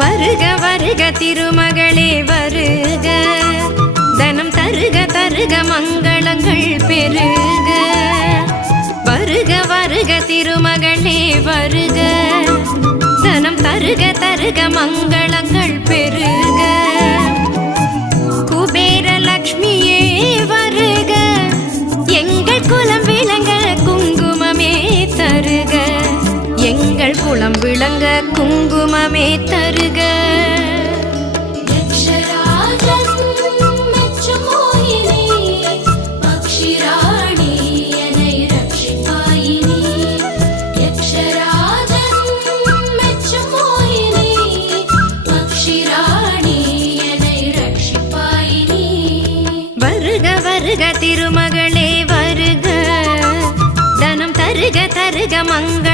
வருக வருக திருமகளே வருக, தனம் தருக தருக மங்களங்கள் பெருக. வருக வருக திருமகளே வருக, தனம் தருக தருக மங்களங்கள் பெருக. குபேர லக்ஷ்மியே வருக, எங்கள் குலம் விளங்க குங்குமமே தருக, எங்கள் குலம் விளங்க குங்குமமே தருக. வருக திருமகளே வருக, தனம் தருக தருக மங்கள